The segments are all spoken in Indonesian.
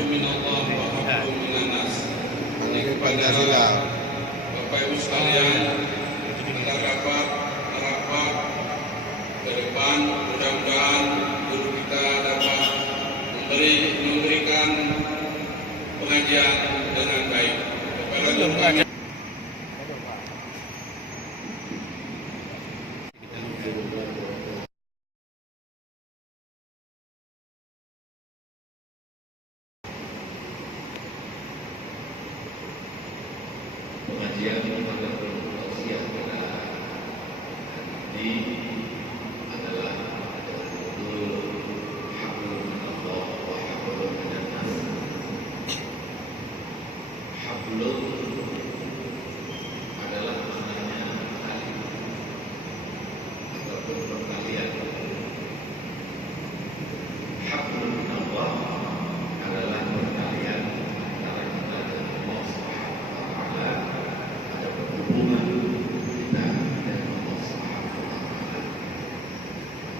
hablum minallah wa hablum minan nas. Ini kepada Bapak Ibu sekalian, kita dapat merapat ke depan, mudah-mudahan guru kita dapat memberikan pengajian dengan baik kepada guru. Pengajian pada usia pada hari ini adalah judul Hablum minallah wa hablum minan nas. Hablum adalah maknanya tali ataupun pertalian. Hablum minallah adalah pertalian antara kita dan Allah Subhanahu wa taala. Hubungan kita dengan Allah Subhanahu wa taala.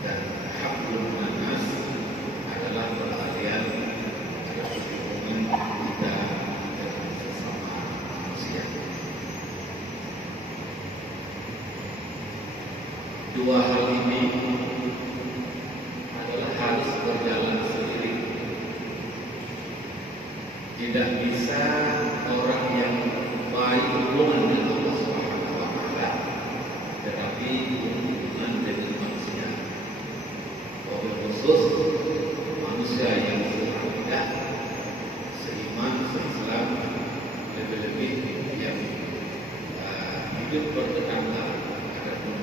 Dan hablum minan nas adalah pertalian hubungan kita dengan sesama manusia. Dua hal ini adalah harus berjalan seiring. Tidak bisa orang yang baik hubungan dengan Allah Subhanahu wa taala tetapi hubungan dengan manusia. Wabil khusus manusia yang seiman, se-Islam, lebih-lebih yang hidup bertetangga ataupun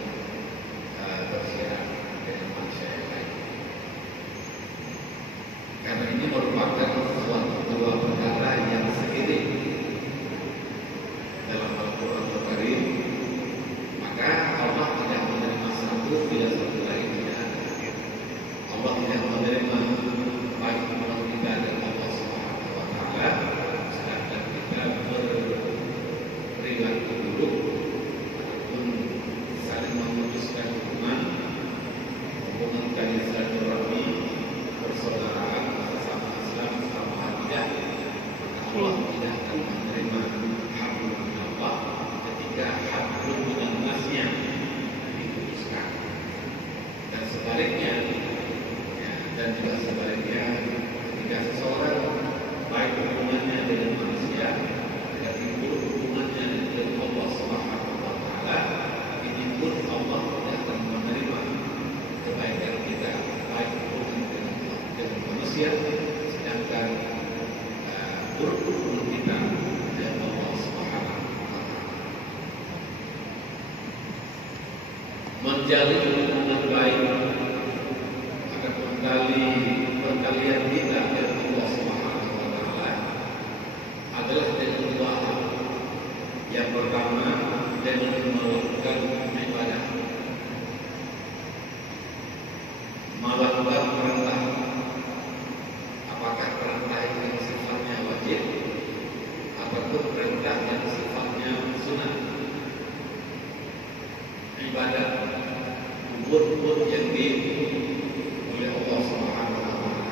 bersiaran dengan manusia yang lain. Karena ini merupakan suatu dua perkara yang seiring dalam Al-Quran Al-Karim, maka Allah tidak menerima satu bila satu lain tidak ada. Allah tidak menerima baik orang kita dan Allah Subhanahu wa taala sedangkan kita berperilaku buruk ataupun saling memutuskan hubungan tali silaturahmi, persaudaraan sesama Islam sama akidah, maka Allah tidak akan menerima hablum minallah ketika hablum minan nasnya diputuskan. Dan sebaliknya, dan juga sebaliknya, ketika seseorang baik hubungannya dengan manusia, tetapi buruk hubungannya dengan Allah Subhanahu wa taala, ini pun Allah tidak akan menerima kebaikan kita baik hubungan dengan manusia, sedangkan buruk hubungan kita dengan Allah Subhanahu wa taala. Menjalin hubungan baik ataupun perkalian kita dengan Allah Subhanahu wa taala adalah dengan dua hal. Yang pertama dengan melakukan ibadah, melakukan perintah. Apakah perintah yang sifatnya wajib ataupun perintah yang sifatnya sunnah? Ibadah umur yang oleh Allah Subhanahu wa taala.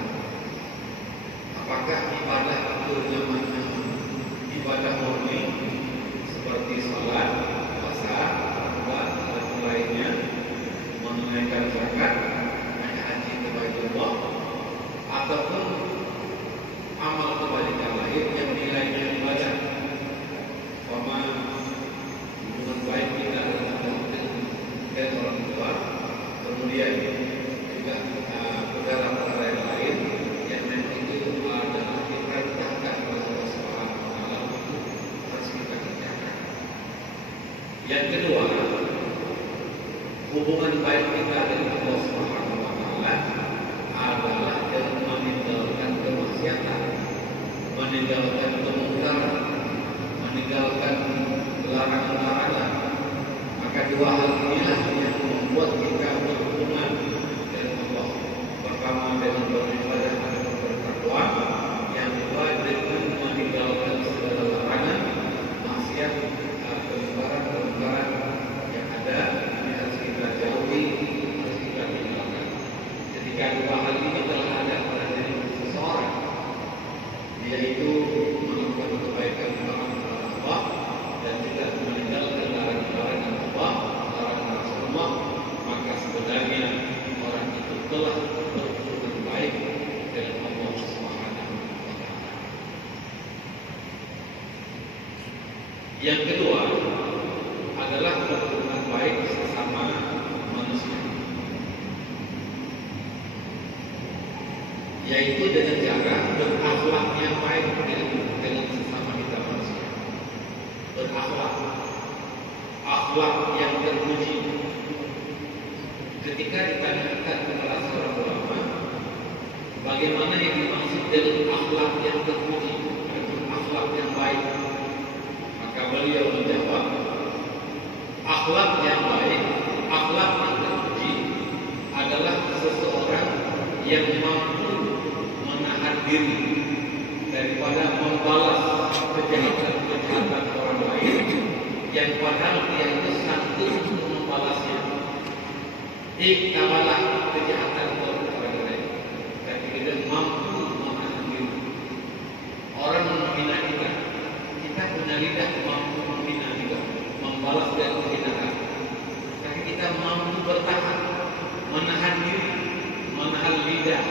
Apakah ibadah itu namanya ibadah murni seperti salat, puasa, dan lainnya, menunaikan zakat, naik haji ke Baitullah, ataupun amal kebaikan lain yang nilainya ibadah? Hubungan baik kita dengan orang tua, kemudian juga perkara-perkara yang lain yang memang itu adalah diperintahkan oleh Allah Subhanahu wa taala untuk harus kita kerjakan. Yang kedua, hubungan baik kita dengan Allah Subhanahu wa taala adalah dengan meninggalkan kemaksiatan, meninggalkan kemungkaran, meninggalkan larangan-larangan. Maka dua hal inilah yang membuat kita berhubungan dengan Allah. Pertama dengan beribadah dan bertakwa, yang kedua dengan meninggalkan segala larangan, maksiat, kemungkaran yang ada yang harus kita jauhi, harus kita tinggalkan. Ketika dua hal ini telah ada pada diri seseorang, Yang kedua adalah berhubungan baik sesama manusia, yaitu dengan cara berakhlak yang baik dengan sesama kita manusia. Berakhlak, akhlak yang terpuji. Ketika ditanyakan kepada seorang ulama, bagaimana yang dimaksud dengan akhlak yang terpuji atau akhlak yang baik, maka beliau menjawab, akhlak yang baik, akhlak yang terpuji adalah seseorang yang mampu menahan diri daripada membalas kejahatan orang lain yang padahal dia itu sanggup untuk membalasnya. Iktabalah kejahatan orang lain, tapi kita mampu menahan diri. Orang menghina kita, kita punya lidah mampu menghina juga, membalas dan penghinaan. Tapi kita mampu bertahan, menahan diri, menahan lidah,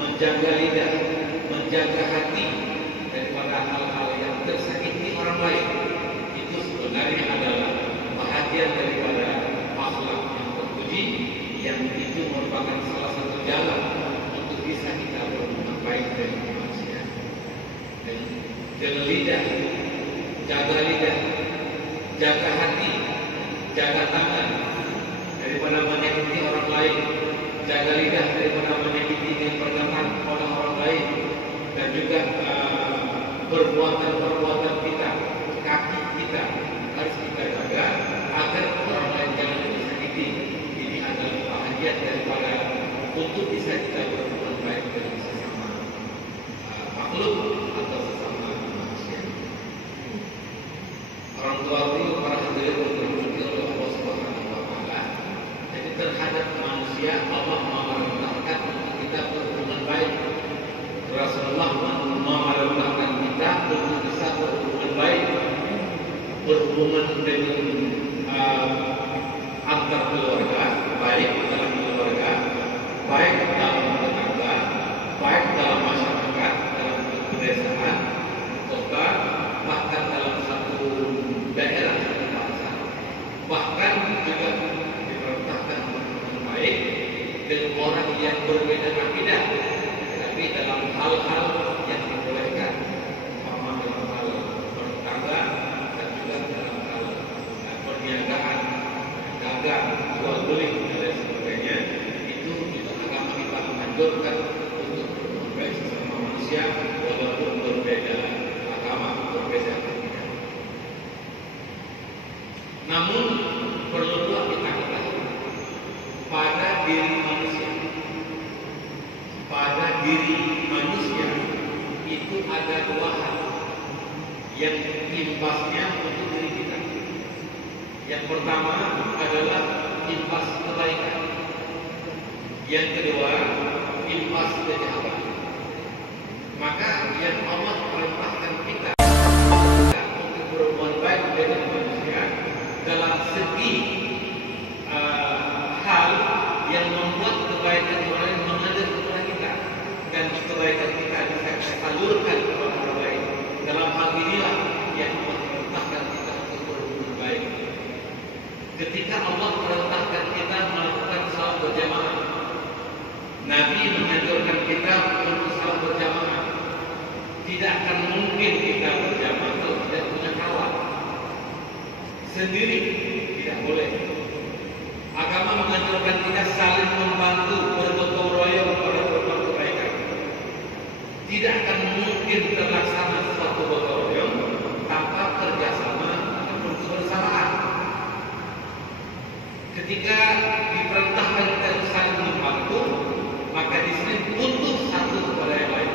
menjaga hati daripada hal-hal yang tersakiti orang lain. Itu sebenarnya adalah bahagian daripada akhlak yang terpuji, yang itu merupakan salah satu jalan untuk bisa kita berhubungan baik dengan manusia. Dengan lidah, jaga hati, jaga tangan daripada menyakiti orang lain, jaga lidah daripada menyakiti dengan perkataan kepada orang lain, dan juga perbuatan kita, kaki kita harus kita jaga agar orang lain jangan disakiti. Ini adalah bahagian daripada untuk bisa kita berhubungan baik dengan sesama makhluk atau sesama manusia. Orang tua itu para hadirin berfungsi oleh Allah Subhanahu wa Ta'ala. Jadi terhadap manusia Allah memerintahkan untuk kita berhubungan baik. Rasulullah memerintahkan kita untuk bisa berhubungan baik, berhubungan dengan antar keluarga, baik dalam keluarga, baik dalam tetangga, baik dalam masyarakat, dalam pedesaan, kota, bahkan dalam satu daerah, satu bangsa. Bahkan juga diperintahkan berhubungan baik dengan orang yang berbeda akidah, tetapi dalam hal-hal yang dibolehkan, sama dalam hal bertetangga dan juga dalam hal perniagaan, dagang, jual beli dan lain sebagainya. Itu juga agama kita menganjurkan untuk berhubungan baik sesama manusia walaupun berbeda agama, berbeda akidah. Namun perlu kita ketahui pada diri manusia itu ada dua hal yang imbasnya untuk diri kita. Yang pertama adalah impas kebaikan, yang kedua impas kejahatan. Maka yang Allah perintahkan kita untuk berhubungan baik dengan manusia dalam segi hal yang membuat kebaikan orang lain mengalir kepada kita, dan kebaikan kita bisa kita salurkan kepada orang lain. Dalam hal inilah yang Allah perintahkan kita untuk berhubungan baik. Ketika Allah perintahkan kita melakukan salat berjamaah, Nabi menganjurkan kita untuk salat berjamaah. Tidak akan mungkin kita berjamaah kalau tidak punya kawan. Sendiri tidak boleh. Agama menganjurkan kita saling membantu, bergotong royong pada berbuat kebaikan. Tidak akan mungkin terlaksana suatu gotong royong tanpa kerjasama ataupun kebersamaan. Ketika diperintahkan kita saling membantu, maka di sini untuk satu kepada yang lain.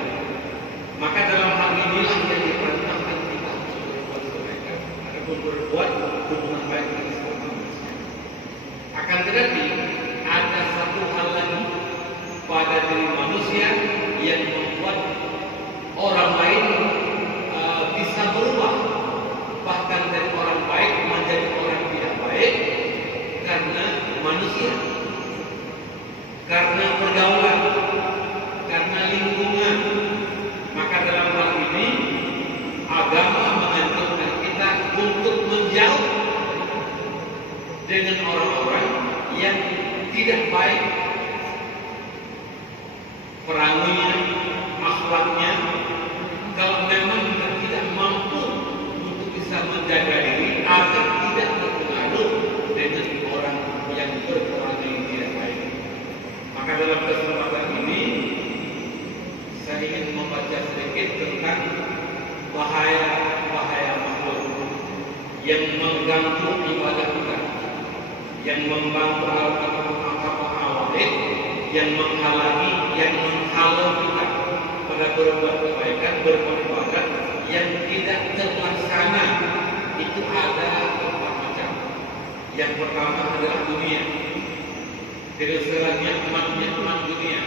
Maka dalam hal inilah yang diperintahkan kita untuk berbuat kebaikan, ataupun berbuat hubungan baik dengan sesama manusia. Akan tetapi ada satu hal lagi peranginya, akhlaknya. Kalau memang kita tidak mampu untuk bisa menjaga diri agar tidak terpengaruh dengan orang yang berperangai tidak baik. Maka dalam kesempatan ini saya ingin membaca sedikit tentang bahaya makhluk yang mengganggu ibadah kita, yang mengganggu al-amr awalid, yang menghalangi, yang menghalau kita pada berbuat kebaikan, beribadah yang tidak terlaksana. Itu ada empat macam. Yang pertama adalah dunia. Kedua nikmat dunia.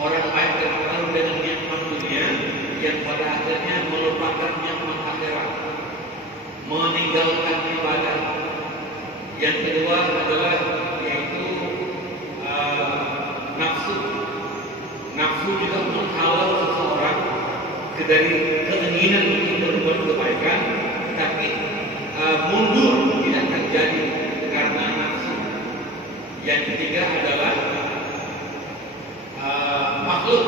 Orang baik terpengaruh dengan nikmat dunia yang pada akhirnya melupakan nikmat akhirat, meninggalkan ibadah. Yang kedua adalah yaitu nafsu. Nafsu juga menghalau seseorang dari keinginan untuk berbuat kebaikan, tapi mundur tidak terjadi karena nafsu. Yang ketiga adalah makhluk.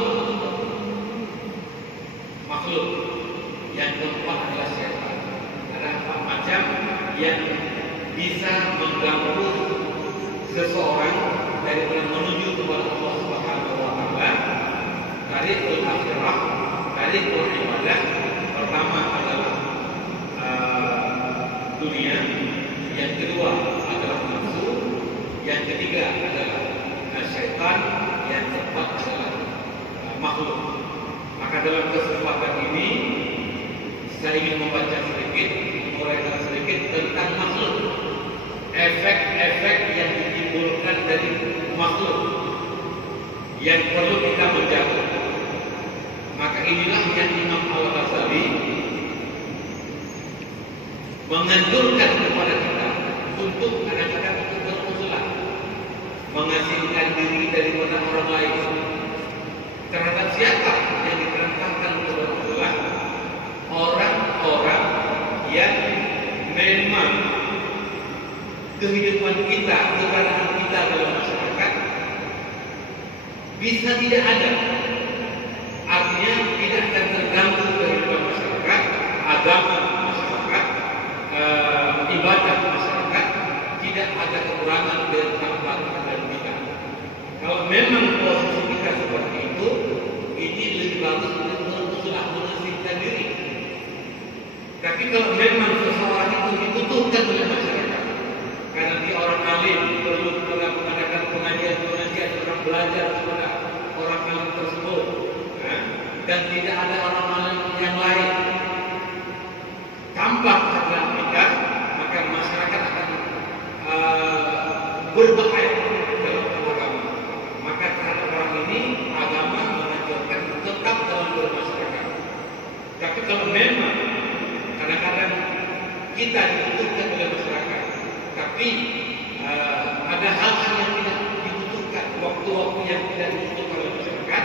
Yang keempat adalah syaitan. Ada empat macam yang bisa mengganggu seseorang dari menuju kepada Allah Subhanahu wa taala. Tarikul akhirah, tarikul ibadah. Pertama adalah dunia, yang kedua adalah nafsu, yang ketiga adalah syaitan, yang keempat adalah makhluk. Maka dalam kesempatan ini saya ingin membaca sedikit, menguraikan sedikit tentang makhluk, efek-efek yang ditimbulkan dari makhluk yang perlu kita menjaga. Maka inilah yang Imam Al-Ghazali menganjurkan kepada kita untuk kadang-kadang untuk beruzlah, mengasingkan diri daripada orang lain. Terhadap siapa yang diperintahkan untuk beruzlah? Orang-orang yang memang kehidupan kita, keberadaan kita dalam masyarakat bisa tidak ada, artinya tidak akan terganggu kehidupan masyarakat, agama masyarakat, ibadah masyarakat, tidak ada kekurangan dan tambah kita. Kalau memang posisi kita seperti itu, ini lebih bagus untuk beruzlah, mengasingkan diri. Tapi kalau memang seseorang itu dibutuhkan oleh masyarakat, karena dia orang alim, perlu mengadakan pengajian, orang belajar kepada orang alim tersebut, dan tidak ada orang alim yang lain tampak dalam kita, maka masyarakat akan berbahaya dalam agama. Maka terhadap orang ini agama mengajarkan tetap dalam bermasyarakat. Tapi kalau memang kadang-kadang kita dibutuhkan oleh masyarakat, tapi ada hal-hal yang tidak dibutuhkan, waktu-waktu yang tidak dibutuhkan oleh masyarakat,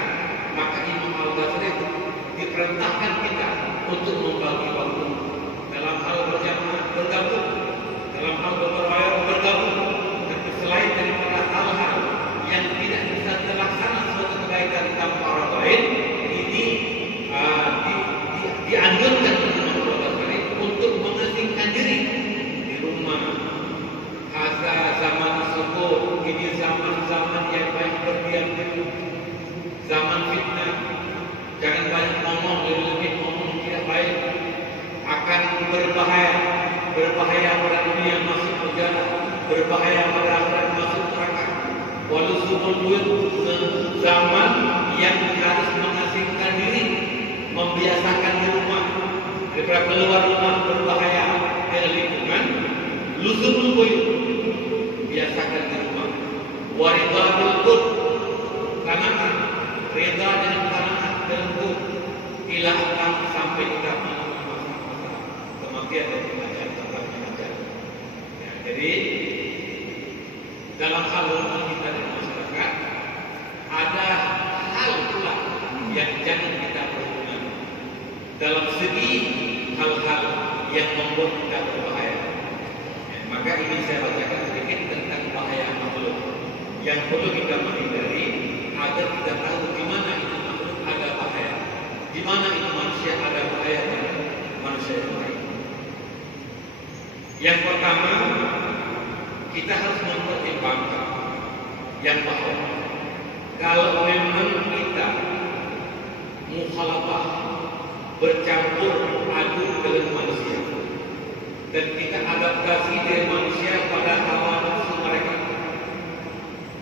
maka Imam Al-Ghazali diperintahkan kita untuk membagi waktu dalam hal berjamaah bergabung, dalam hal berbayar bergabung, tapi selain daripada hal-hal yang tidak bisa terlaksana suatu kebaikan tanpa orang lain, ini dianjurkan untuk mengasingkan diri di rumah. Zaman tersebut ini zaman-zaman yang baik berdiam diri, zaman fitnah. Jangan banyak ngomong, lebih ngomong tidak baik, akan berbahaya pada dunia masuk penjara, berbahaya pada akhirat masuk neraka. Walau sebelum zaman yang harus mengasingkan diri, membiasakan di rumah, daripada keluar rumah berbahaya dengan lingkungan. Luzumul buyut, biasakan di rumah. Waridul qut, qanaah, reda dengan qanaah dan qut, ilahkan sampai kita masa kematian dan kematian. Ya, jadi dalam hal rumah kita dan masyarakat ada hal pula yang jangan kita berhubungan dalam segi hal-hal yang membuat kita berbahaya. Maka ini saya bacakan sedikit tentang bahaya makhluk yang perlu kita menghindari agar kita tahu di mana Yang pertama, kita harus mempertimbangkan yang bahwa kalau memang kita mukhalafah, bercampur aduk dengan manusia, dan kita adaptasi dengan manusia pada hawa nafsu mereka.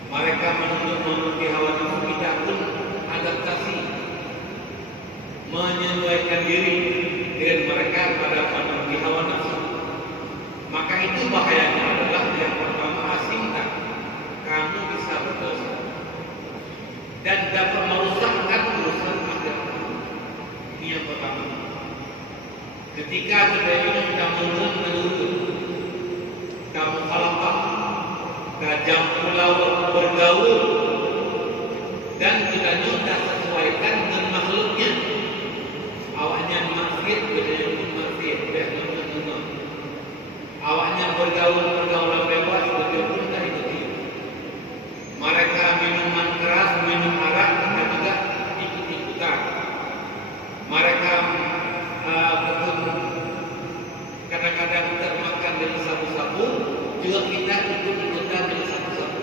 Mereka menuruti hawa nafsu, kita pun adaptasi, menyesuaikan diri dengan mereka pada menuruti hawa nafsu. Maka itu bahayanya adalah yang pertama, asingkan kamu bisa berdosa dan dapat merusakkan urusan akhirat. Ini yang pertama. Ketika kita ini menurut kamu khalaqah, kajam pulau bergaul, dan kita tak sesuaikan dengan makhluknya. Awaknya maksiat, bedanya pun maksiat, bedanya awaknya pergaulan bebas, betul pun tak ikuti. Mereka minuman keras, minum arak, kita juga ikut-ikutan. Mereka kadang-kadang termakan dengan sabu-sabu, juga kita ikut-ikutan dengan sabu-sabu.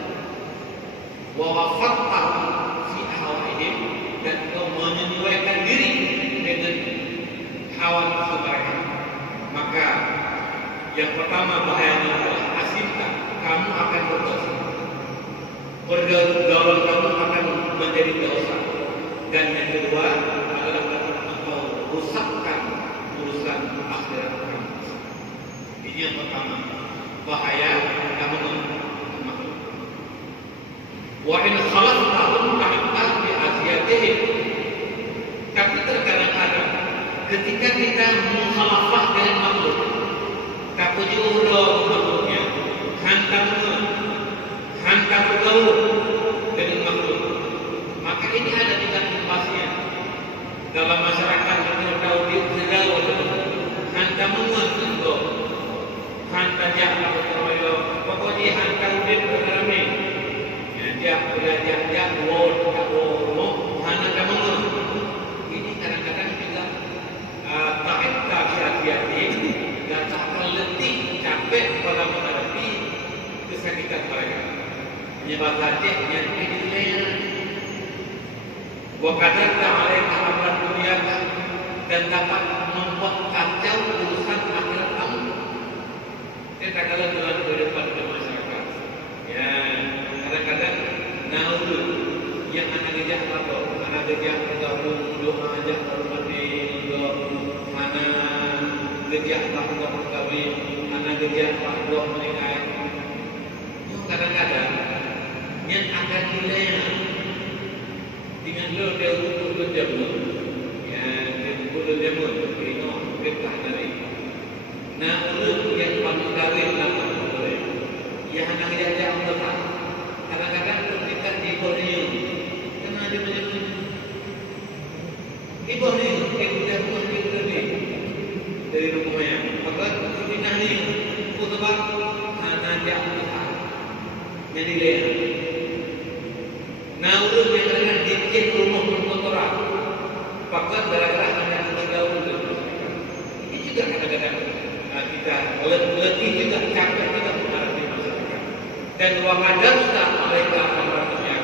Wa wafaqqah fi ahwaihim, dan kau menyesuaikan diri dengan hawa nafsu mereka. Maka yang pertama bahayanya adalah asingkan kamu akan berdosa. Pergaulan kamu akan menjadi dosa. Dan yang kedua adalah engkau rusakkan urusan akhirat kamu. Ini yang pertama, bahaya kamu makhluk. Wa in khalaqtahum tahta bi asiyatihim. Tapi terkadang-kadang ketika kita mukhalafah dengan makhluk, kapuji ulo makhluknya, hantam bergaul dengan makhluk. Maka ini ada di dalam pasnya. Dalam masyarakat kita tahu bergaul, hantam menguat, hantam jahat bergaul. Pokoknya hantam bergaul. Dia belajar word, hantam menguat. Ini kadang-kadang juga tak hati-hati. Dan akan letih, capek pada menghadapi kesakitan mereka. Menyebabkan yang ini Wakadata alaika amran dunyaka, dan dapat membuat kacau urusan akhirat kamu. Kita kalau dalam kehidupan bermasyarakat, ya kadang-kadang naudul yang anak gejak atau anak gejak gabung doa ajak hormati mana gejak tak kawin, anak gejak tak buat menikah. Kadang-kadang yang akan nilai dengan lo dia ukur jamu, ya dia ukur jamu, ini berkah dari. Nah urut yang paling kawin lama boleh, yang anak gejak tak. Kadang-kadang ketika di Borneo, kena dia menyebut di Borneo, kita buat lebih dari rumahnya. Maka kita ni kutubah anak jauh jadi leher. Nah urut yang kadang dicek rumah berkotoran, pakat gara-gara anak bergaul dengan masyarakat. Ini juga kadang-kadang kita letih juga, capek juga menghadapi masyarakat. Dan wakadamsa mereka orang dunia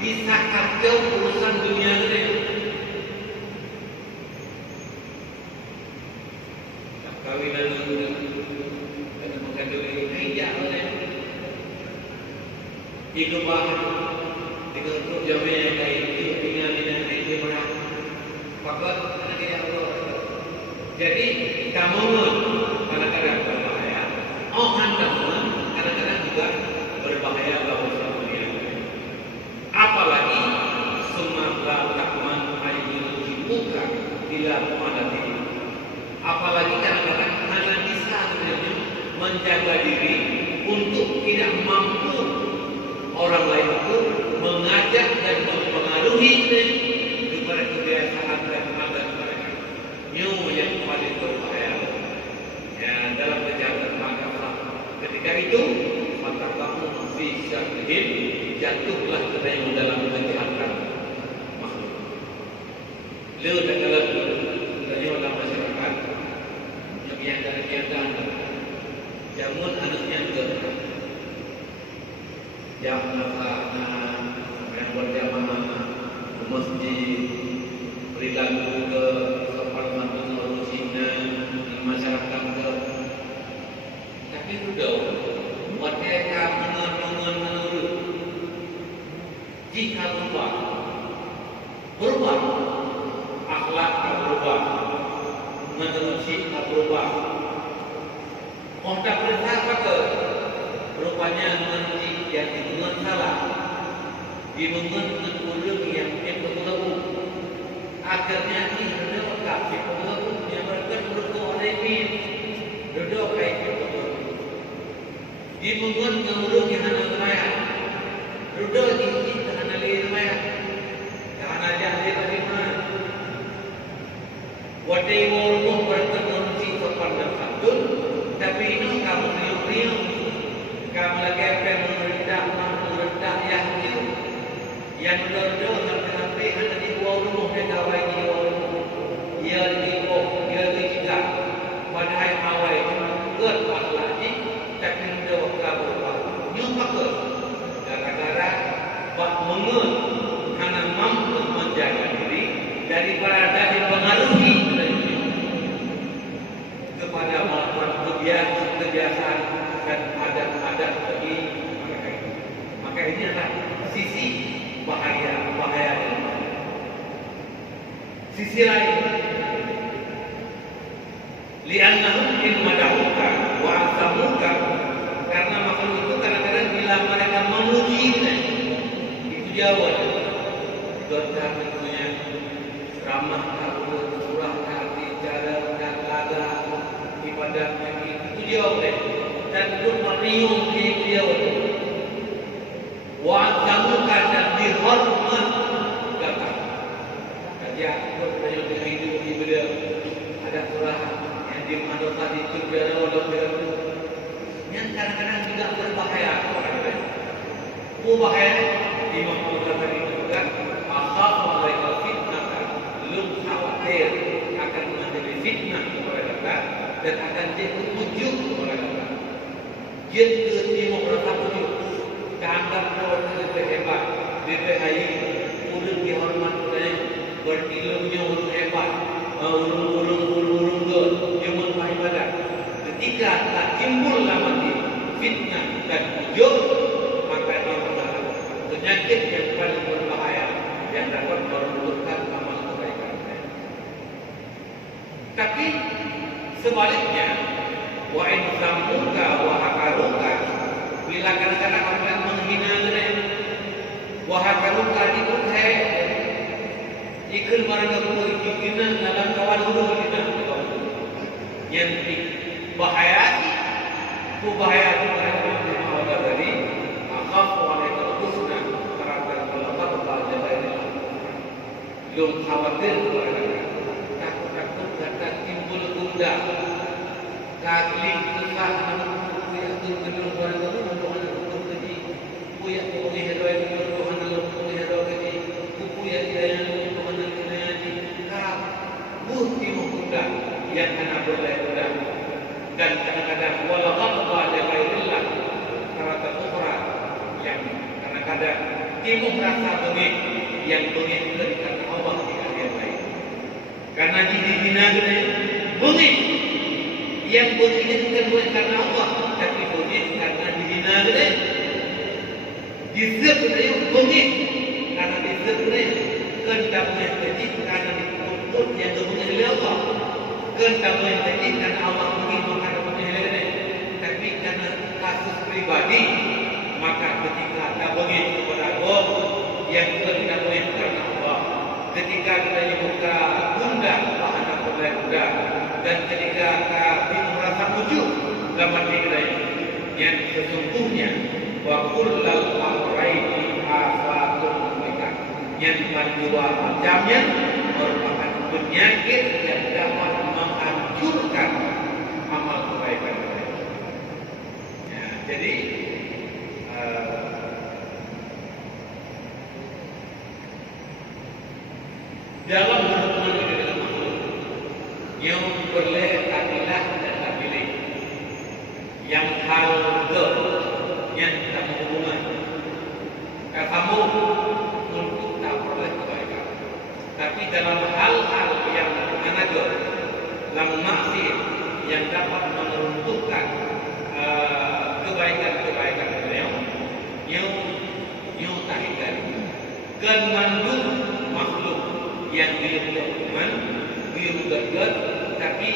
bisa kacau urusan dunia ini. Kawinan juga dan mengandung hijau oleh hidup bahan dengan untuk jamiah lain tinggal dengan itu merah pakat anak yang Allah. Jadi kamu kadang-kadang berbahaya. Kamu kadang-kadang juga berbahaya bagi dunia. Apalagi semata takman ayat dibuka bila menghadapi. Apalagi kadang-kadang hanya bisa sebenarnya menjaga diri untuk tidak mampu orang lain itu mengajak dan mempengaruhi kepada kebiasaan dan adat mereka. Ini yang paling berbahaya. Ya, dalam kejahatan agama. Ketika itu, maka kamu bisa jatuhlah ke dalam kejahatan makhluk. Lalu dalam masyarakat yang dari Jamun anaknya juga yang yang berjamaah ke masjid, perilaku ke sopan santun Cina di masyarakat ke. Tapi sudah mereka mengenal jika berubah akhlak berubah, menerusi berubah. Mohon bersahabat ke rupanya menerusi yang dimengen salah, dimengen orang yang berlaku. Akhirnya ini berdua kafir berlaku yang mereka berdua oleh ini berdua kafir berlaku. Dimengen orang yang hanya teraya, berdua ini hanya teraya. Jangan aja dia bagaimana. Wadai walaupun berterusi sopan dan santun, tapi ini kamu riuh-riuh, kamu lagi apa merendah yang berdua sampai hanya di bawah rumah dan kawai di bawah rumah. Ia di juga. Padahal kawai berbuat lagi, tapi berdua berbuat. Nyumpak ke gara-gara bak mengun hanya mampu menjaga diri daripada dipengaruhi kepada melakukan kebiasaan dan adat-adat bagi mereka. Maka ini adalah sisi bahaya. Sisi lain, li'annahum in madahuka wa asamuka, karena makhluk itu kadang-kadang bila mereka memuji itu jawab dosa punya ramah takut surah hati cara dan laga ibadahnya itu jawab dan itu meriung dia wa asamuka dan dihormat kata dia bertanya dengan hidup ibadah ada surah yang dimanfaatkan itu biar orang yang kadang-kadang juga berbahaya. Bahaya Imam Al-Ghazali itu juga asal mereka fitnah, belum khawatir akan menjadi fitnah kepada kita dan akan jadi ujuk kepada kita. Jadi Imam Al-Ghazali keanggap orang lebih hebat, lebih baik, ulun dihormat dan berilmunya ulun hebat, ulun yang beribadah. Ketika tak timbul lama fitnah dan ujuk, maka dia mengalami penyakit yang paling berbahaya yang dapat meruntuhkan amal kebaikan. Tapi sebaliknya, wa in zammuka wa hakaruka, bila kadang-kadang orang menghina dia, wa hakaruka itu saya ikut mereka berhina dalam kawan huru kita, yang bahaya, itu bahaya mereka menghina tadi. Akhafu alaika al-husna karena melakukan kebahagiaan ini. Belum khawatir takut datang timbul bunda kali kesah yang terbentuk pada kamu untuk anak tadi punya penghidupkan untuk anak penghidupkan tadi punya yang untuk anak tadi kabur timbul bunda yang anak berdaya dan kadang-kadang walaupun ada baiklah karena terukra yang kadang-kadang timbul rasa bengik yang bengik dari Allah di akhirat lain. Karena dihina bengik yang bengik itu bukan bengik karena Allah, tapi bengik karena dihina disebut bengik karena disebut kehendak yang kecil karena dituntut yang kemudian oleh Allah. Kehendak yang kecil karena Allah ingin menghadapi tapi karena kasus pribadi maka ketika ada bengik kepada Allah yang kehendak yang karena Allah, ketika kita dibuka bunda anak bunda dan ketika kita merasa ujub dalam diri yang sesungguhnya wa kullal amraini afatun mereka yang kedua macamnya merupakan penyakit yang dapat menghancurkan amal kebaikan mereka. Ya, jadi dalam berhubungan dengan makhluk yang boleh adilah dan adilih yang kamu untuk tak peroleh kebaikan. Tapi dalam hal-hal yang mengajar, dalam maksiat yang dapat meruntuhkan kebaikan-kebaikan beliau, yang tahidan kan mandul makhluk yang dilakukan dirugat, tapi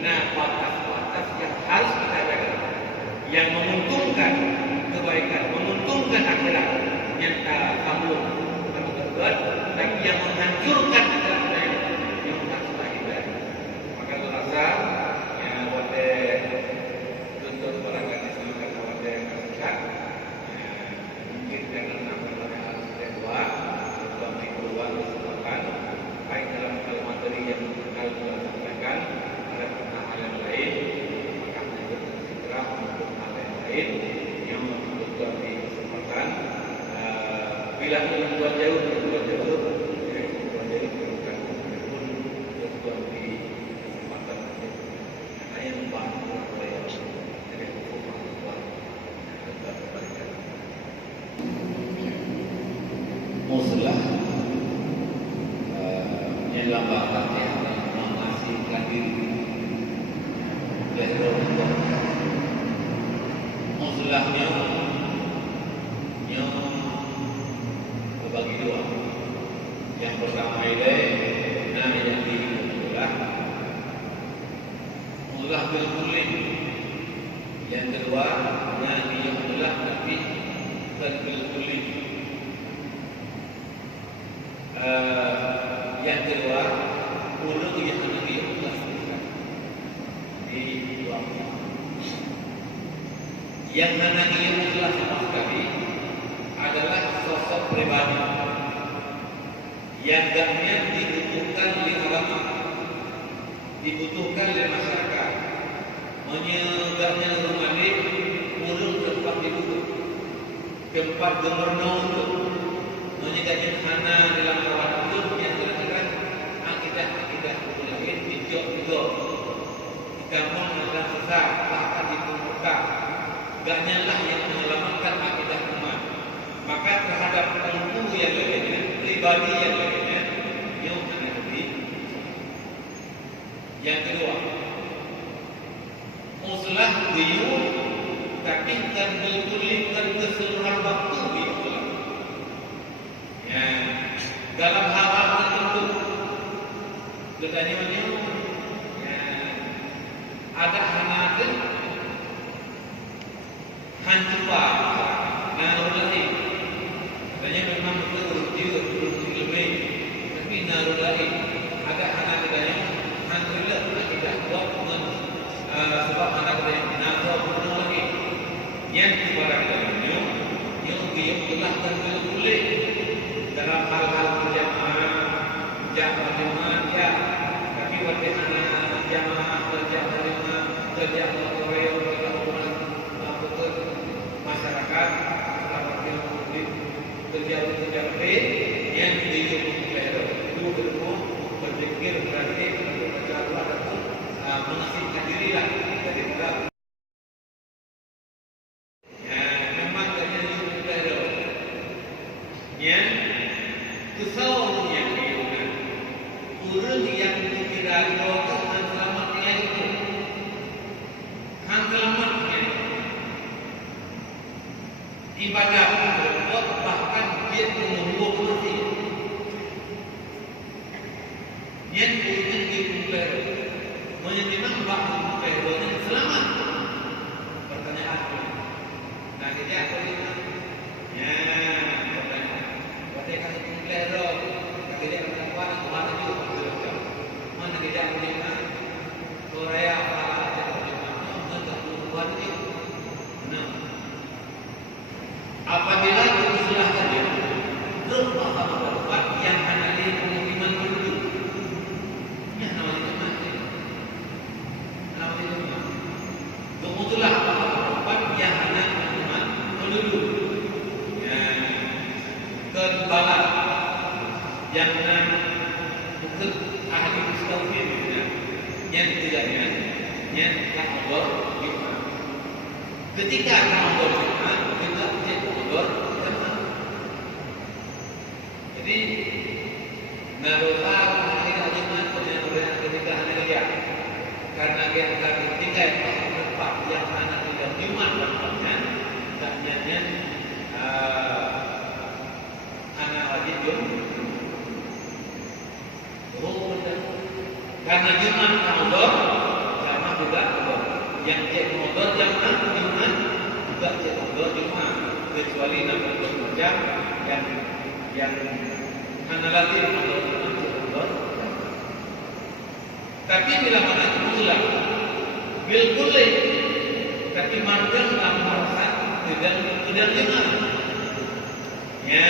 batas-batas yang harus kita jaga, yang menguntungkan kebaikan, menguntungkan akhirat, yang kamu tergugat, tapi yang menghancurkan akhirat yang harus tahidan. Maka terasa yang pada tuntut barangkali disamakan pada yang terdekat, mungkin karena namanya harus kedua keluar disebabkan baik dalam hal materi yang harus dilakukan ada hal yang lain, maka itu segera untuk hal yang lain yang membutuhkan di kesempatan bila tujuan jauh bukan pun tujuan di kesempatan karena yang membantu oleh dari hukum Allah dan kebaikan. Muslah yang dalam yang mengasihkan diri dari Allah. Muslahnya yang berbagi dua. Yang pertama ialah yang dimulah bil kulli. Yang kedua yang mulah tapi bukan bil kulli. Yang kedua ulul yang nanti di dua. Yang nanti mulah sama sekali adalah sosok pribadi yang gaknya dibutuhkan oleh agama, dibutuhkan oleh masyarakat. Menyegaknya rumah ini urung tempat duduk, tempat gubernur, menyegaknya hana dalam rawat itu yang terkait akidah lain dijok juga. Kampung adalah sesat, bahkan dikumpulkan. Gaknya lah yang menyelamatkan akidah umat. Maka terhadap tentu yang lainnya, pribadi yang lainnya, yang ada lebih. Yang kedua, muslah biyun, tapi kan berkulitkan keseluruhan waktu biyun. Ya, dalam hal-hal tertentu, bertanya-tanya, ya, ada hanakan hancuran, narulai. Banyak memang betul lebih, tapi narulai agak anak kedai hancuran tidak kuat dengan sebab anak kedai narul betul lagi. Yang kepada kedainya, yang dia telah terpilih dalam hal-hal berjamaah, jamaah ya, tapi bagaimana jamaah kerja orang masyarakat kerja yang dihidup itu berumur berpikir berarti untuk berjalan ataupun mengasihkan diri lah daripada memang kerja hidup yang kesal yang dihidupan urut yang tidak doa dan selamat yang itu selamatnya ibadah berbuat bahkan dia menunggu mati. Yang kemudian diumpir menyebabkan bahawa umpirnya selamat. Pertanyaan nah jadi apa itu? Ya, pertanyaan. Berarti kalau umpir kalau dia berbuat Tuhan itu betul. Mana tidak menerima Korea apa aja mana Tuhan itu. Nah, apabila disilahkan dia berbuat yang hanya di pemukiman penduduk, ya namanya mati. Kemudianlah berbuat yang hanya di pemukiman penduduk, ya kebalan yang bukan ahli mustahil, yang tidaknya, yang tak Allah firman. Ketika Allah firman, kita tidak Allah firman. Jadi narosa kita Jumat punya ketika hari raya. Karena kita ketika tempat yang mana tidak Jumat tempatnya, taknya anak wajib karena Jumat Ramadan sama juga yang cek Ramadan Jumat juga cek Ramadan Jumat, kecuali 60 jam yang analati Ramadan. Tapi bila mana pulang bil boleh, tapi makan dalam rasa tidak Jumat. Ya,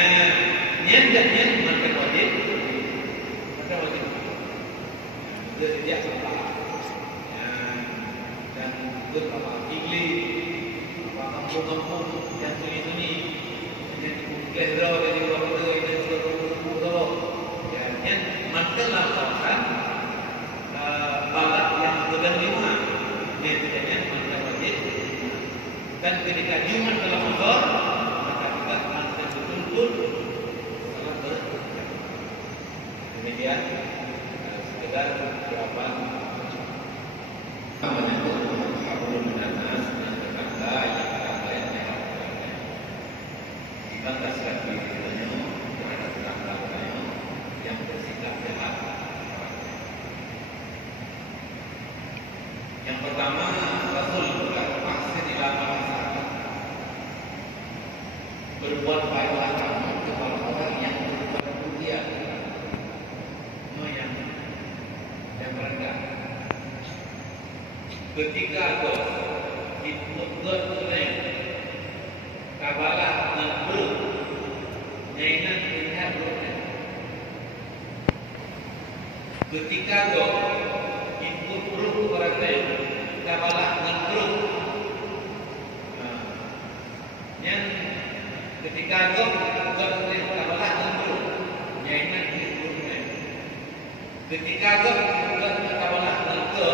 nyanjaknya makan wajib. Dia apa? Dan beberapa iklim, kampung-kampung yang sunyi-sunyi, yang dikelero dari luar negeri dan seluruh yang makanlah kawasan balat yang bukan Jumat, biasanya makan wajib. Dan ketika Jumat dalam Ramadan, maka kita makan betul-betul salat berjamaah. Demikian. Dan berapa menyebut hablum minanas yang tetangga yang dibataskan dirinya kepada tetangga yang bersikap jahat. Yang pertama, Rasul berpaksir di dalam masyarakat berbuat baik agama kepada orang yang berbuat kemudian yang merendah. Ketika itu tunai kabalah nabru nyainan lihat tunai. Ketika itu perlu orang lain kabalah nabru. Yang ketika tunai kabalah nabru nyainan tunai. Ketika bukan kawalah ke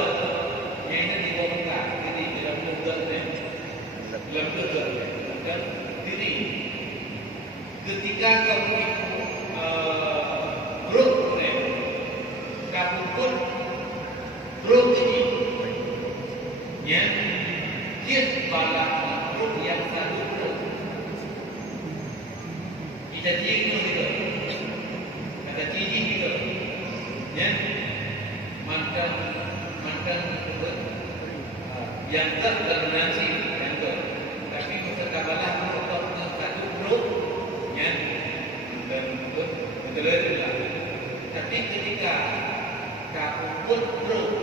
yang ini dibongkar, jadi dalam bukan bukan diri. Ketika kamu grup kamu pun grup ini yang dia balas grup yang satu grup. Kita jenguk itu, kata jijik itu. Ya, mantan yang terdominasi yang tapi mustakabalah merupakan satu grup yang dan betul lah. Tapi ketika kamu pun grup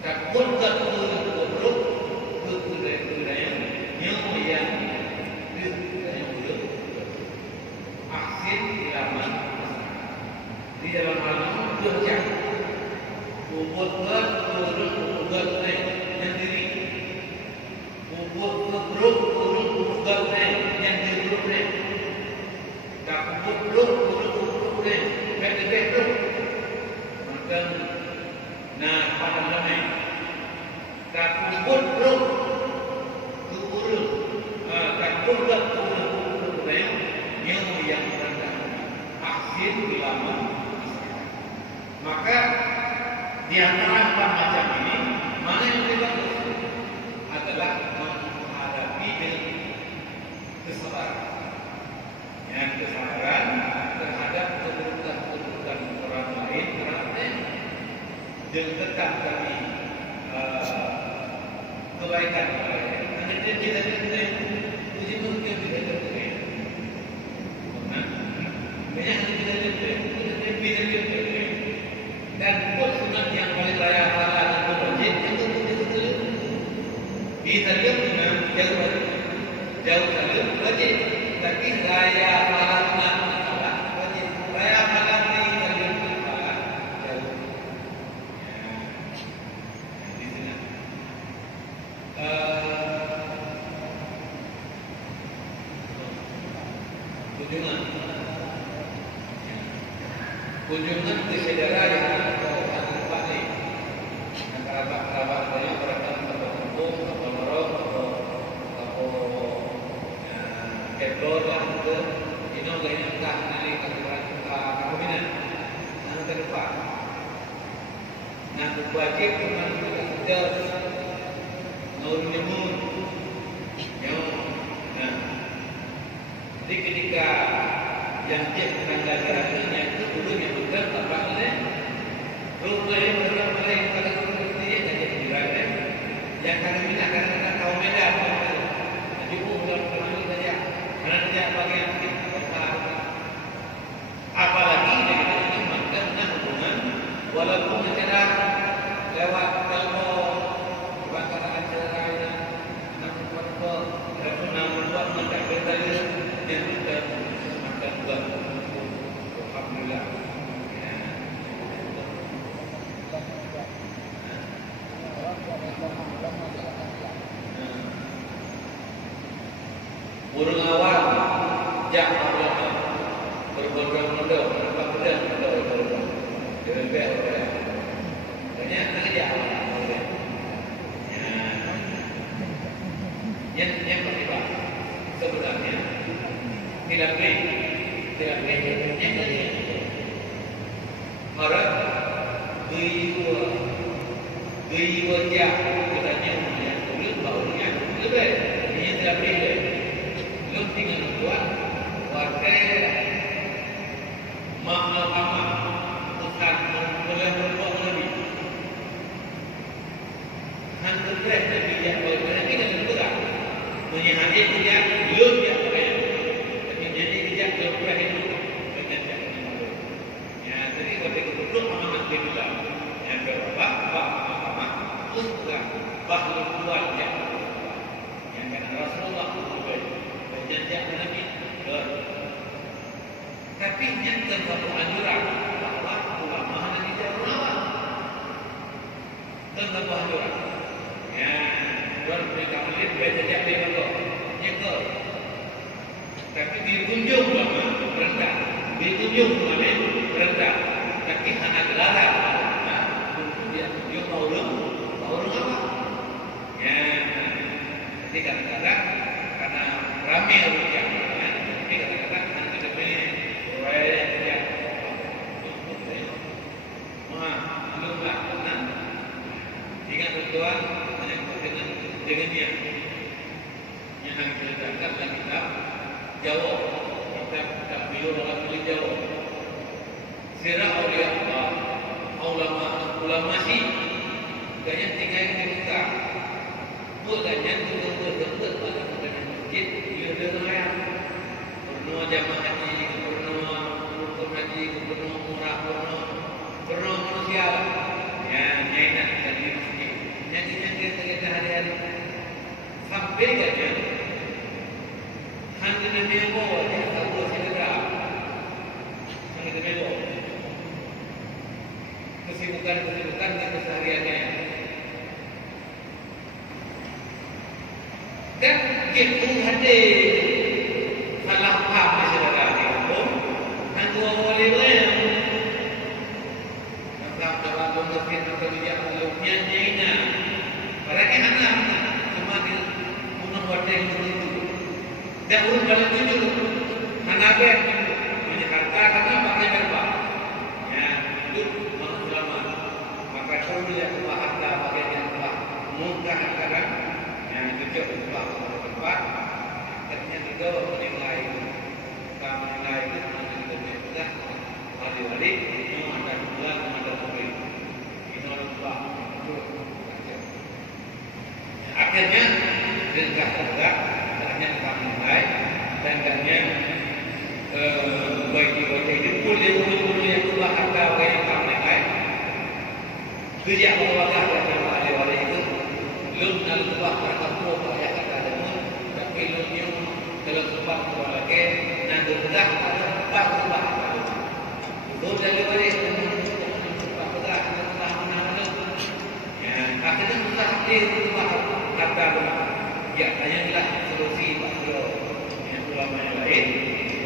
kamu pun grup budaya yang di dalam hal kerja, buat turun yang diri, buat turun yang diri, tak buat turun beda, maka nah pada mana, tak buat turun, tak buat turun yang rendah, akhir lama. Maka di antara empat macam ini, mana yang lebih bagus adalah menghadapi dengan kesabaran. Yang kesabaran terhadap keburukan orang lain terhadap dan tetap kami kebaikan. Karena kita puji mungkin kita terkait. Banyak yang kita dan buat sunat yang paling raya halal itu wajib itu betul-betul ditarjam dengan jauh salim wajib, tapi raya halal sunat halal wajib, raya halal ditarjam halal jauh. Di sini kunjungan ke saudara yang keluarlah ke ini gaya tak nari kahwinan nang ke depan nang wajib dengan kita nurun yang jadi ketika yang dia tangga-tangganya itu dulunya bukan tampaknya rumah yang mulai pada dia jadi dirada yang kahwinan karena kaum Medan jadi bukan saja karena dia bagian apalagi dengan mengamankan hubungan walaupun secara lewat telepon bahkan acara yang membuat mereka berdaya dan juga semakin kuat. Alhamdulillah. Burung awal jangan berbondong-bondong, nampak pedang, dirempel banyak aja yang berubah sebenarnya tidak baik yang dari orang dua jam katanya yang kulit baunya lebih ini tidak baik belum tinggal buat warga makna bukan boleh berbuat lebih hanya dari dia boleh tidak bergerak punya hati dia belum dia boleh tapi jadi dia belum boleh itu dengan ya jadi ketika belum amat dia yang berapa untuk bahwa keluarga yang kata Rasulullah berjanji Nabi tapi yang terbaru anjuran bahwa ulama Nabi ulama terbaru anjuran ya luar mereka melihat berjanji mereka nyata tapi ditunjuk ulama rendah ditunjuk ulama rendah tapi hanya gelaran dia tunjuk orang apa ya jadi kadang-kadang karena ramai orang tapi kadang-kadang hanya demi orang belumlah tenang ingat tuan dengan dia yang diceritakan dalam kitab Jawa kitab biologi tulis Jawa sirah awliya ulama sih gaya tinggal di muka bukannya betul-betul pada masjid dia dengar pernah jamaah haji pernah rukun haji pernah umrah pernah manusia ya nyainat dari masjid nyanyi kita hari-hari sampai gaya hanya memo dia tahu segera hanya memo kesibukan di kesehariannya dan itu hadir salah paham saudara dihukum dan dua boleh dalam pengertian atau tidak belumnya nyaina mereka anak cuma di bunuh warga yang begitu dan urut balik itu anak menyekarta karena pakai berbah ya itu ulama maka dia telah ada bagian yang telah mudah sekarang yang tujuh telah tempat akhirnya juga menilai itu menjadi sudah wali-wali itu ada dua ada publik itu lupa akhirnya tegak hanya menilai dan hanya baik itu boleh yang telah ada yang menilai kerja mewakah dan wali-wali itu belum nalubah kata apa yang kata namun tapi belum dalam sebab wali dan berdah tak itu dari wali sebab berdah telah mana ya akhirnya sudah dirubah kata ya hanyalah solusi bakal yang ulama yang lain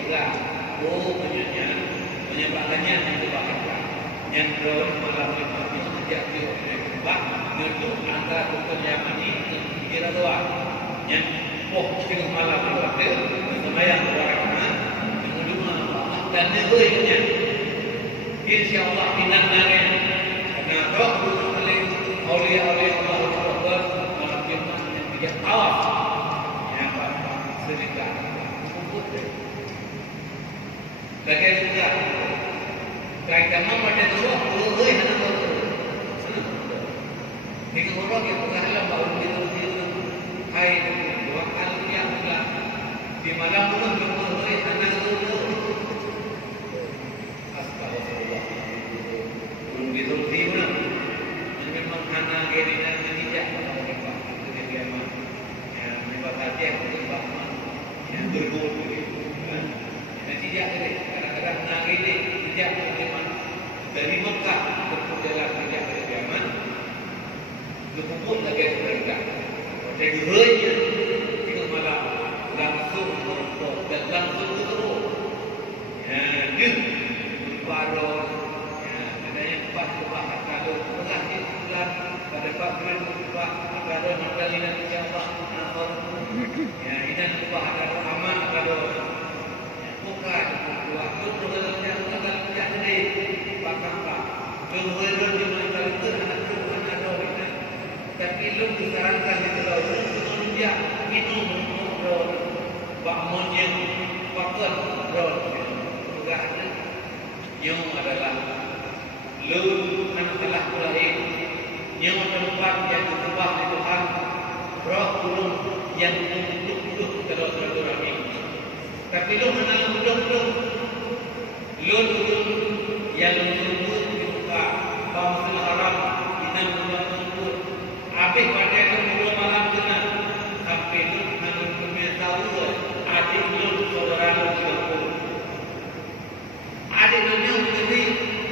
sudah menyebabkannya yang dibahas yang malam itu sejak itu antara hukum Yamani kira doa yang poh tengah malam ni ada sembahyang berakaman menghubung Allah dan negerinya. InsyaAllah minat nari karena roh paling awliya-awliya Allah Subhanahu malam Jumat yang tidak tawaf yang sedekah kumpul lagi juga kaitan pada dua orang yang ada ini orang yang berhalang baru itu hai dua kali yang di malam pun bermulut anak itu astagfirullah belum ditolong mana memang anak ini dan tidak pada mereka itu dia mah yang mereka tadi yang berubah yang bergol begitu kan tidak ada kadang-kadang anak ini tidak bagaimana dari Mekah berjalan tidak dari Yaman berkumpul lagi mereka pada durinya itu malam langsung merokok dan langsung turun ya baru ada yang empat sebab kalau pernah diulang pada pagi sebab kalau mandalina insyaAllah ya ini sebab ada aman kalau bukan waktu perjalanan akan jadi pakang-pakang kemudian di mana itu anak-anak ada tapi belum disarankan itu belum dia minum rod bakmonnya pakai rod juga ada yang adalah lu telah mulai yang tempat yang berubah di Tuhan roh turun yang duduk terus ini tapi lu menang belum lu yang menyebut dibuka bangsa Arab kita menyebut habis pada itu belum malam kena sampai itu hanya punya tahu adik belum saudara lu adik dunia sendiri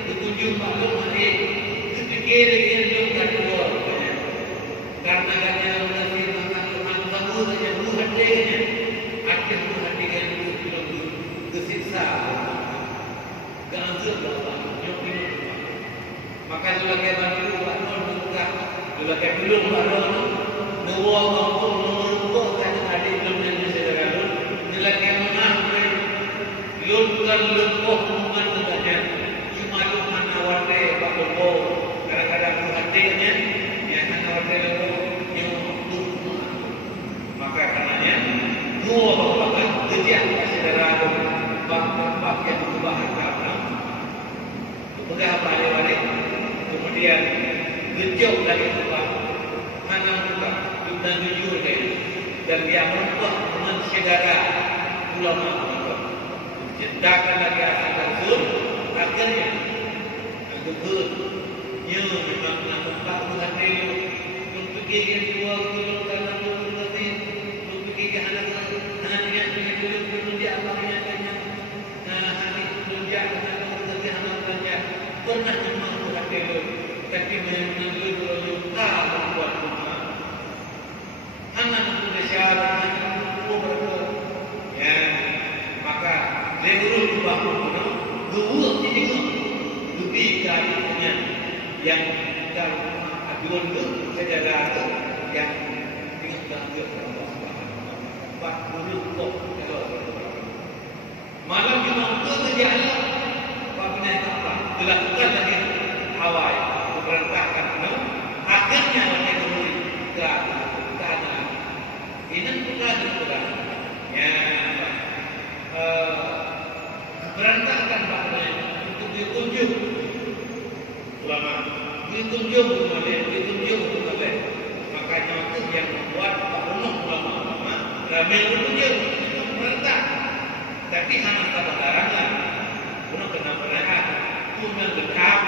ditunjuk maklum adik sedikit lagi yang belum kedua karena katanya masih makan tahu saja bukan dia akhir bukan dia belum kesiksa ganjil bapak nyopin maka juga kayak bantu buat juga juga kayak belum baru nuwah kampung nuwah kan adik belum yang saudara lu juga kayak mana belum bukan lupa bukan katanya cuma lu mana warna pak lupa kadang-kadang lu hatinya yang mana warna lu yang waktu maka karenanya dua bapak kerja saudara lu bapak yang berubah agama kemudian balik kemudian gejau lagi sebab mana buka dan jujur dan dia merubah dengan saudara ulama jedakan lagi asal rasul akhirnya betul dia memang nampak Tuhan dia untuk gigi dua kilo karena untuk lebih untuk gigi anak-anaknya belum dia amalnya banyak hari belum dia kerja amalnya pernah memang Tuhan dia tapi memang dulu membuat rumah anak untuk syarat berbuat ya maka Legurul bangun, dua ini lebih darinya yang dalam aduan itu sejarah itu yang tidak Allah Subhanahu 40 malam Jumat itu terjadi apabila apa dilakukan lagi awal diperintahkan akhirnya lagi dulu tidak ada ini bukan ya berantakan maknanya untuk ditunjuk ulama ditunjuk kepada makanya itu yang membuat ulama ramai ditunjuk berantak tapi hanya pada larangan pun kena berehat pun berkah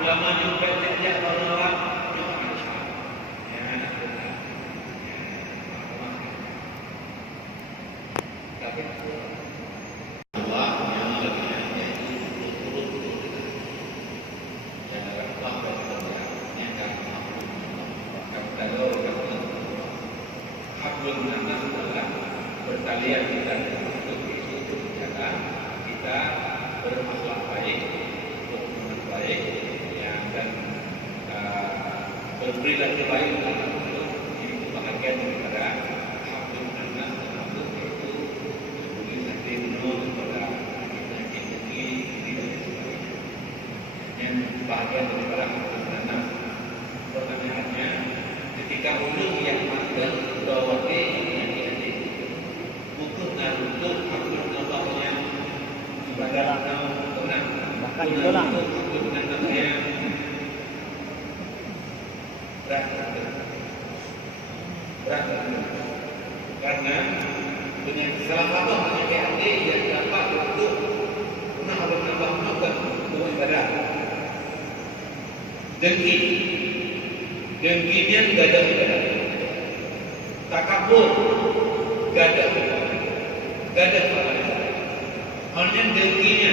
ulama juga tidak berlawan tapi bertalian kita untuk menjaga kita berakhlak baik, berhubungan baik, yang dan berperilaku baik untuk ini bahagian daripada hak bahagian daripada anak. Pertanyaannya, ketika ulung yang makan dawati yang buku Naruto aku namanya ibadah tenang. Bahkan itulah karena dengan salah satu penyakit yang dapat untuk menambah ibadah dengkinya tidak ada ibadah, takabur tidak ada ibadah, hanya dengkinya.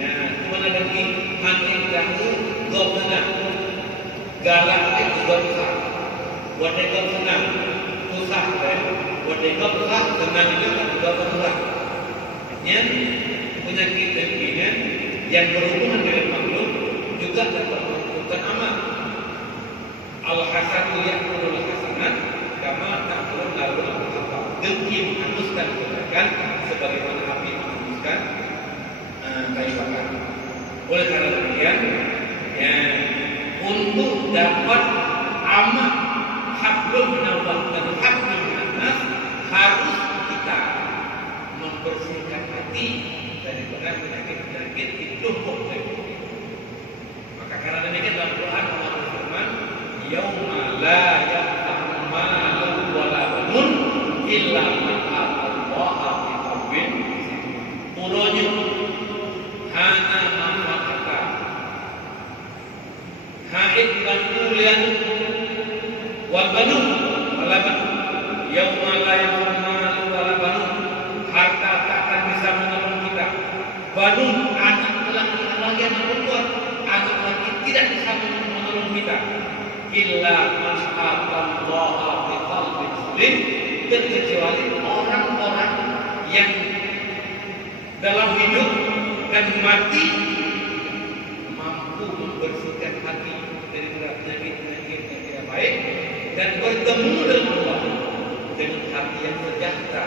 Ya, cuma dengki hati kamu gobena galak itu besar, wadai senang susah, wadai susah senang juga besar. Yang penyakit dengkinya yang berhubungan dengan makhluk juga dapat melakukan amal. Al-hasanu ya'kulul hasanat kama ta'kulun lalu al-hasanat. Dengki menghanguskan kebaikan sebagaimana api menghanguskan kayu bakar. Oleh karena demikian, ya, untuk dapat amal hablum minallah dan hablum minannas harus kita membersihkan hati daripada penyakit-penyakit itu pokoknya. Maka karena demikian dalam Quran Allah berfirman, "Yauma la yanfa'u malun wala banun illa man atallaha bi qalbin puronya hana manfaata haid bantulian wal banun wala banun yauma la yanfa'u malun wala banun harta tak akan bisa menolong kita. Banun anak laki-laki yang perempuan, anak laki tidak bisa menolong kita. Illa man atallaha bi qalbin salim, terkecuali orang-orang yang dalam hidup dan mati mampu membersihkan hati dari penyakit-penyakit yang tidak baik dan bertemu dengan Allah dengan hati yang sejahtera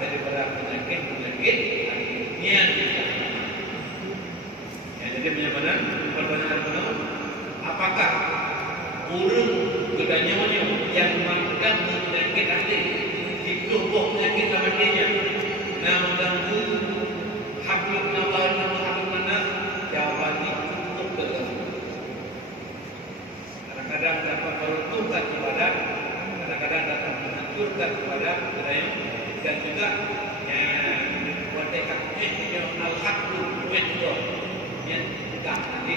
daripada penyakit-penyakit yang kita. Ya, jadi benar-benar pertanyaan benar, apakah urung kedanyanya yang makan penyakit hati itu penyakit namanya nah mengganggu hablum minallah dan hablum minannas? Jawabannya cukup tegas. Kadang-kadang dapat meruntuhkan ibadah, kadang-kadang dapat menghancurkan ibadah dan juga al-haqlu yang tidak nanti